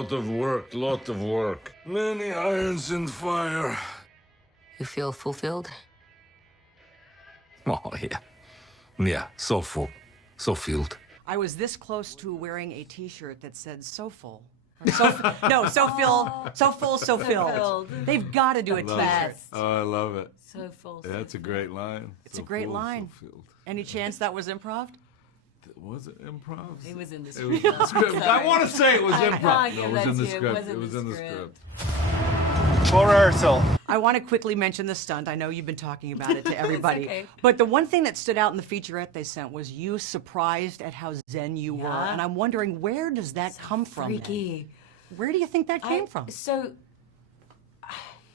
lot of work, lot of work. Many irons in fire. You feel fulfilled? Oh, yeah. Yeah, so full. So filled. I was this close to wearing a T-shirt that said "so full." Or no, so filled, so full, so filled. They've got to do a T-shirt. Oh, I love it. So full. Yeah, that's a great line. It's a great line. So filled. Any chance that was improv? Was it improv? It was in the It script. was the script. I want to say it was I improv. can't No, give it was that in the to you. It script. was in It was the in the script. script. Full rehearsal. I want to quickly mention the stunt. I know you've been talking about it to everybody. okay. But the one thing that stood out in the featurette they sent was you surprised at how zen you were. Yeah. And I'm wondering, where does that come from? then? Freaky. Where do you think that came from? So,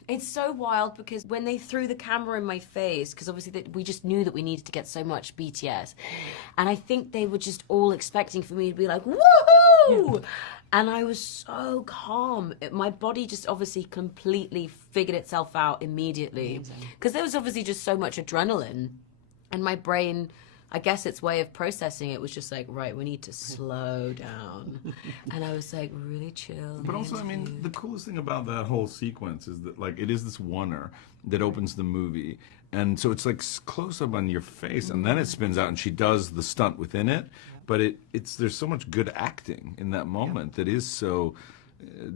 it's so wild because when they threw the camera in my face, because obviously we just knew that we needed to get so much BTS, and I think they were just all expecting for me to be like, woohoo! And I was so calm. My body just obviously completely figured itself out immediately. Because there was obviously just so much adrenaline, and my brain, I guess its way of processing it was just like, right, we need to slow down. And I was like, really chill. But also, I mean, the coolest thing about that whole sequence is that, like, it is this oneer that opens the movie. And so it's like close up on your face, and then it spins out and she does the stunt within it. But there's so much good acting in that moment that is so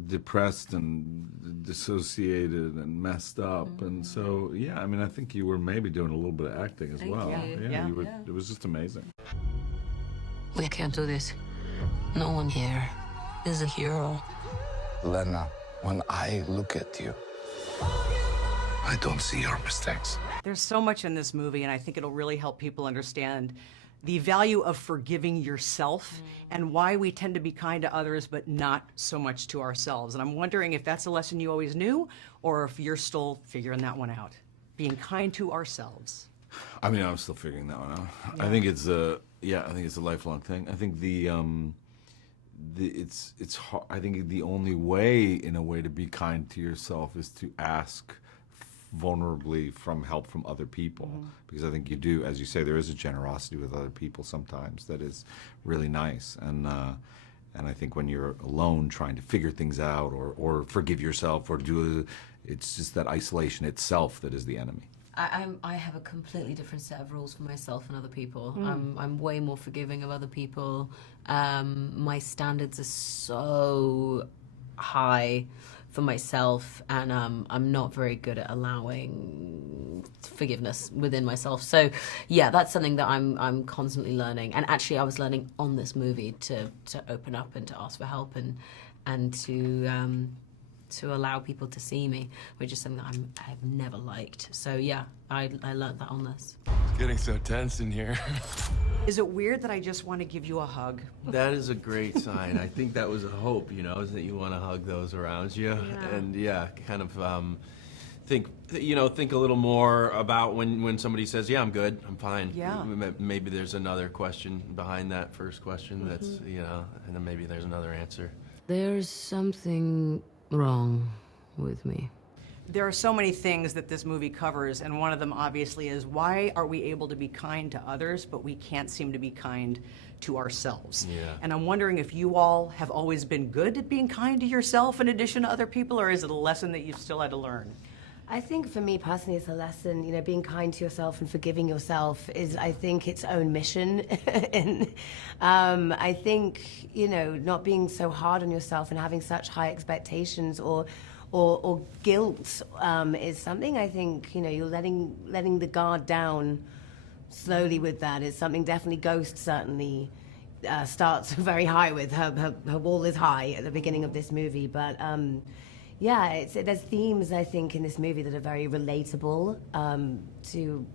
depressed and dissociated and messed up. And so, yeah, I mean, I think you were maybe doing a little bit of acting as well. you. Yeah, Yeah. you were, it was just amazing. We can't do this. No one here is a hero. Lena, when I look at you, I don't see your mistakes. There's so much in this movie, and I think it'll really help people understand the value of forgiving yourself and why we tend to be kind to others but not so much to ourselves. And I'm wondering if that's a lesson you always knew or if you're still figuring that one out. Being kind to ourselves. I mean, I'm still figuring that one out. I think it's I think it's a lifelong thing. I think it's hard. I think the only way, in a way, to be kind to yourself is to ask vulnerably from help from other people, because I think you do, as you say, there is a generosity with other people sometimes that is really nice, and I think when you're alone trying to figure things out or forgive yourself or it's just that isolation itself that is the enemy. I have a completely different set of rules for myself and other people. I'm way more forgiving of other people. My standards are so high for myself, and I'm not very good at allowing forgiveness within myself. So yeah, that's something that I'm constantly learning. And actually I was learning on this movie to open up and to ask for help and to allow people to see me, which is something that I've never liked. So yeah, I learned that on this. It's getting so tense in here. Is it weird that I just want to give you a hug? That is a great sign. I think that was a hope, you know, is that you want to hug those around you. And yeah, kind of think a little more about when somebody says, yeah, I'm good, I'm fine. Yeah. Maybe there's another question behind that first question that's, you know, and then maybe there's another answer. There's something wrong with me. There are so many things that this movie covers, and one of them obviously is why are we able to be kind to others, but we can't seem to be kind to ourselves? Yeah. And I'm wondering if you all have always been good at being kind to yourself in addition to other people, or is it a lesson that you've still had to learn? I think for me personally, it's a lesson, you know, being kind to yourself and forgiving yourself is, I think, its own mission. And I think, you know, not being so hard on yourself and having such high expectations or guilt is something I think, you know, you're letting the guard down slowly with that is something definitely Ghost certainly starts very high with. Her wall is high at the beginning of this movie, but yeah, there's themes I think in this movie that are very relatable to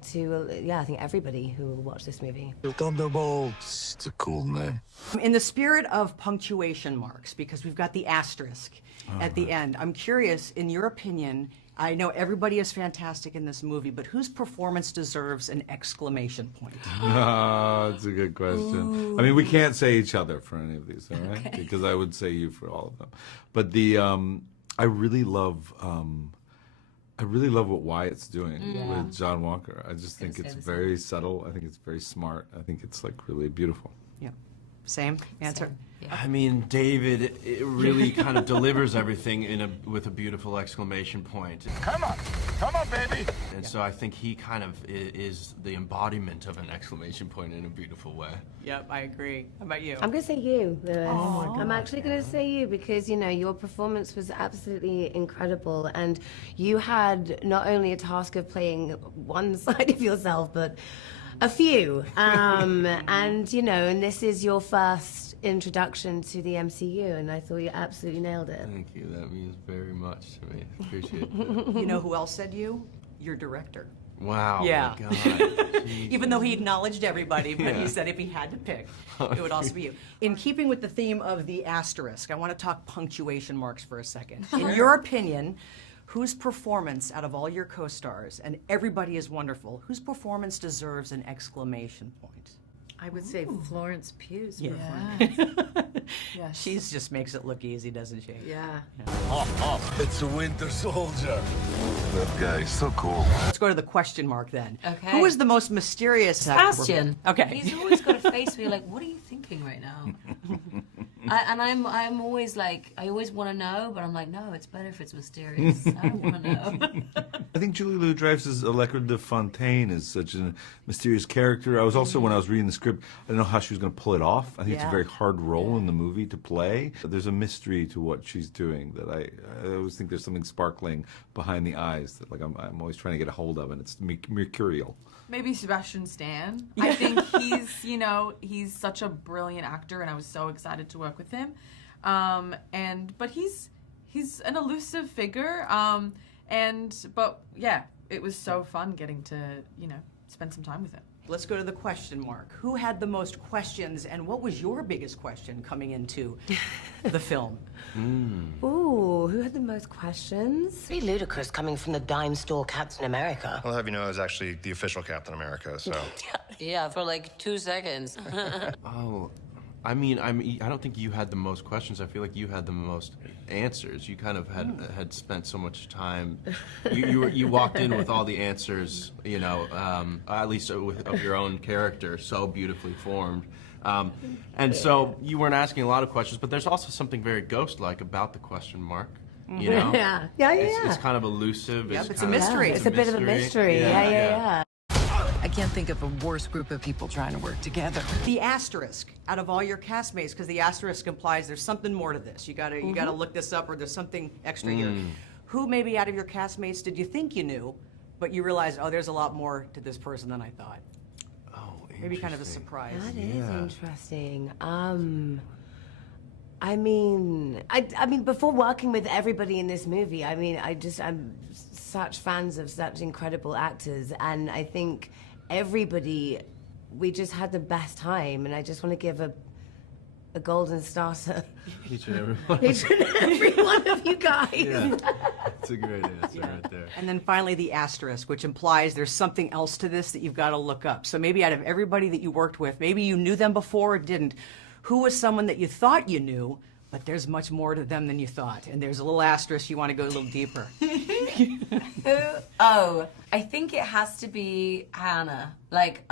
I think everybody who will watch this movie. Thunderbolts. It's a cool name. In the spirit of punctuation marks, because we've got the asterisk at the end, I'm curious, in your opinion, I know everybody is fantastic in this movie, but whose performance deserves an exclamation point? That's a good question. I mean, we can't say each other for any of these, all right? Because I would say you for all of them. But I really love what Wyatt's doing with John Walker. I just think it's very subtle. I think it's very smart. I think it's like really beautiful. Yeah. Same answer. Same. I mean, David, it really kind of delivers everything with a beautiful exclamation point. Come on, baby. And so I think he kind of is the embodiment of an exclamation point in a beautiful way. Yep, I agree. How about you? I'm going to say you, Lewis. I'm actually going to say you because, you know, your performance was absolutely incredible. And you had not only a task of playing one side of yourself, but a few. And, you know, and this is your first introduction to the MCU, and I thought you absolutely nailed it. Thank you. That means very much to me. Appreciate it. You know who else said you? Your director. Wow. Yeah. My God. Even though he acknowledged everybody, but he said if he had to pick, it would also be you. In keeping with the theme of the asterisk, I want to talk punctuation marks for a second. In your opinion, whose performance out of all your co-stars, and everybody is wonderful, whose performance deserves an exclamation point? I would say Florence Pugh's performance. Yes. She just makes it look easy, doesn't she? Yeah. It's a Winter Soldier. That guy is so cool. Let's go to the question mark then. Okay. Who is the most mysterious Sebastian. Okay. He's always got a face where you're like, what are you thinking right now? I'm always like, I always want to know, but I'm like, no, it's better if it's mysterious. I don't want to know. I think Julie Louis-Dreyfus' Allegra de Fontaine is such a mysterious character. I was also, when I was reading the script, I didn't know how she was going to pull it off. I think it's a Yeah. very hard role in the movie to play. There's a mystery to what she's doing that I always think there's something sparkling behind the eyes that like I'm always trying to get a hold of, and it's mercurial. Maybe Sebastian Stan. I think he's such a brilliant actor, and I was so excited to work with him. But he's an elusive figure. But yeah, it was so fun getting to spend some time with him. Let's go to the question mark. Who had the most questions, and what was your biggest question coming into the film? Ooh, who had the most questions? Pretty ludicrous coming from the dime store Captain America. I'll have you know I was actually the official Captain America, so. Yeah, for like 2 seconds. Oh, I mean, I don't think you had the most questions. I feel like you had the most answers. You kind of had spent so much time. You walked in with all the answers, at least of your own character, so beautifully formed. And so you weren't asking a lot of questions, but there's also something very ghost-like about the question mark. You know? Yeah. It's kind of elusive. Yep, it's a kind of- mystery. It's a bit of a mystery. Yeah. I can't think of a worse group of people trying to work together. The asterisk out of all your castmates, because the asterisk implies there's something more to this. You gotta look this up, or there's something extra here. Who maybe out of your castmates did you think you knew, but you realized, oh, there's a lot more to this person than I thought? Oh, Maybe kind of a interesting. surprise. That is interesting. I mean, before working with everybody in this movie, I'm such fans of such incredible actors, and I think everybody, we just had the best time, and I just want to give a golden star to Each and every one. each and every one of you guys. Yeah, that's a great answer right there. And then finally the asterisk, which implies there's something else to this that you've got to look up. So maybe out of everybody that you worked with, maybe you knew them before or didn't, who was someone that you thought you knew, but there's much more to them than you thought? And there's a little asterisk, you want to go a little deeper. I think it has to be Hannah. Like,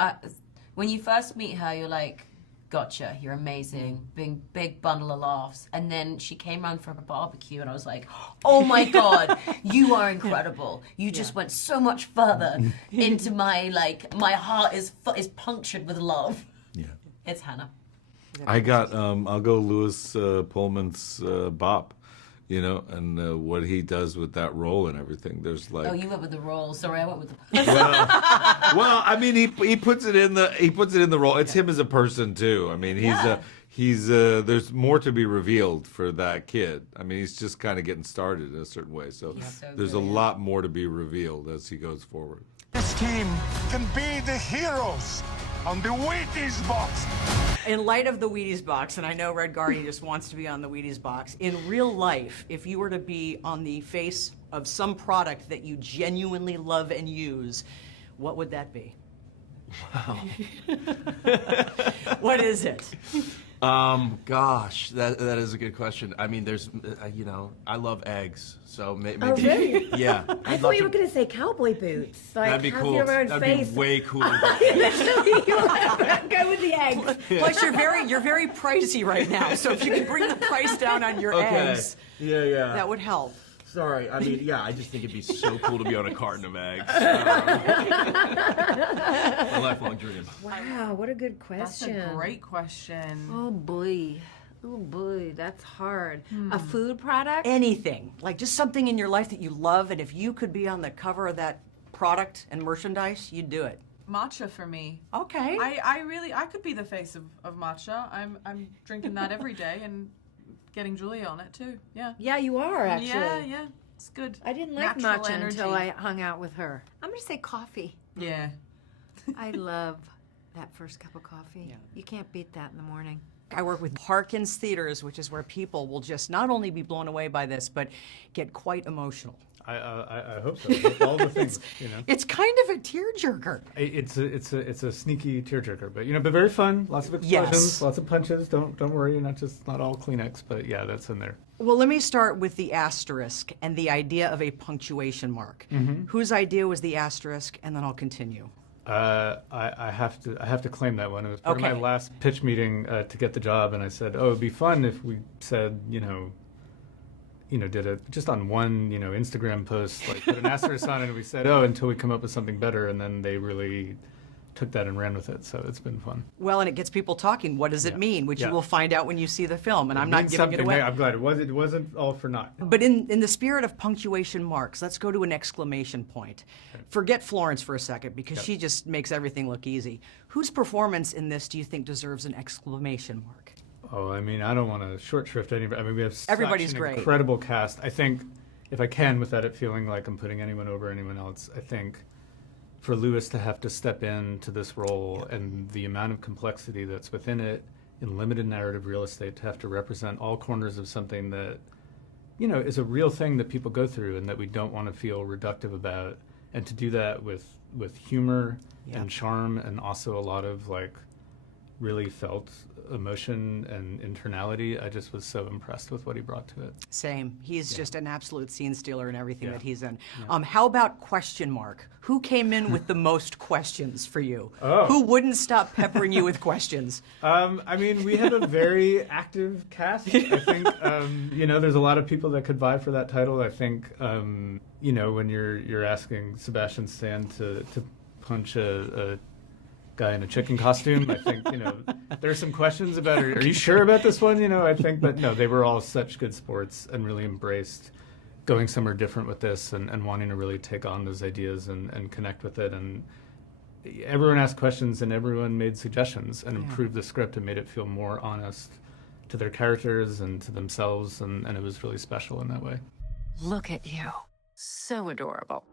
when you first meet her, you're like, gotcha, you're amazing, big bundle of laughs. And then she came around for a barbecue, and I was like, oh my God, you are incredible. You just went so much further into my heart is punctured with love. Yeah. It's Hannah. I got, I'll go Louis Pullman's Bop, and what he does with that role and everything. There's like, Oh, you went with the role. Sorry, I went with the. well, I mean, he puts it in the role. It's him as a person too. I mean, he's there's more to be revealed for that kid. I mean, he's just kind of getting started in a certain way. So so there's a lot more to be revealed as he goes forward. This team can be the heroes on the Wheaties box. In light of the Wheaties box, and I know Red Guardian just wants to be on the Wheaties box, in real life, if you were to be on the face of some product that you genuinely love and use, what would that be? Wow. What is it? Gosh, that is a good question. I mean, there's, I love eggs, so maybe. Oh, really? Yeah. I thought you were going to say cowboy boots. Like, That'd be have cool. your own That'd face. be way cooler. Literally, go with the eggs. Plus, you're very pricey right now. So if you can bring the price down on your eggs, Yeah. that would help. Sorry. I mean, yeah. I just think it'd be so cool to be on a carton of eggs. A lifelong dream. Wow, what a good That's question. a great question. Oh boy. Oh boy, that's hard. A food product? Anything, like just something in your life that you love, and if you could be on the cover of that product and merchandise, you'd do it. Matcha for me. Okay. I could be the face of matcha. I'm drinking that every day and getting Julia on it too. Yeah. Yeah, you are actually. Yeah. It's good. I didn't like Natural matcha energy. until I hung out with her. I'm gonna say coffee. Yeah. I love that first cup of coffee. You can't beat that in the morning. I work with Harkins Theaters, which is where people will just not only be blown away by this, but get quite emotional. I hope so. All the things, It's kind of a tearjerker. It's a sneaky tearjerker, but very fun. Lots of explosions, Yes. lots of punches. Don't worry, you're not all Kleenex, but yeah, that's in there. Well, let me start with the asterisk and the idea of a punctuation mark. Whose idea was the asterisk? And then I'll continue. I have to claim that one. It was part of my Okay. last pitch meeting to get the job, and I said, "Oh, it'd be fun if we said, did it just on one, Instagram post, like put an asterisk on it, and we said, oh, until we come up with something better," and then they really took that and ran with it. So it's been fun. Well, and it gets people talking. What does it mean? Which you Yeah. will find out when you see the film, and I'm not means giving it something. away. I'm glad it wasn't all for naught. But in the spirit of punctuation marks, let's go to an exclamation point. Forget Florence for a second, because she just makes everything look easy. Whose performance in this do you think deserves an exclamation mark? Oh, I mean, I don't want to short shrift anybody. I mean, we have Everybody's such an great. incredible cast. I think, if I can, without it feeling like I'm putting anyone over anyone else, I think for Lewis to have to step into this role and the amount of complexity that's within it in limited narrative real estate, to have to represent all corners of something that, is a real thing that people go through and that we don't want to feel reductive about, and to do that with humor and charm, and also a lot of really felt emotion and internality. I just was so impressed with what he brought to it. Same. He's just an absolute scene stealer in everything that he's in. How about question mark? Who came in with the most questions for you? Oh. Who wouldn't stop peppering you with questions? I mean, we have a very active cast. I think, there's a lot of people that could vie for that title. I think, when you're asking Sebastian Stan to punch a guy in a chicken costume, I think, there's some questions about, are you sure about this one? I think, but no, they were all such good sports and really embraced going somewhere different with this, and wanting to really take on those ideas and connect with it. And everyone asked questions and everyone made suggestions and improved the script and made it feel more honest to their characters and to themselves, and it was really special in that way. Look at you. So adorable.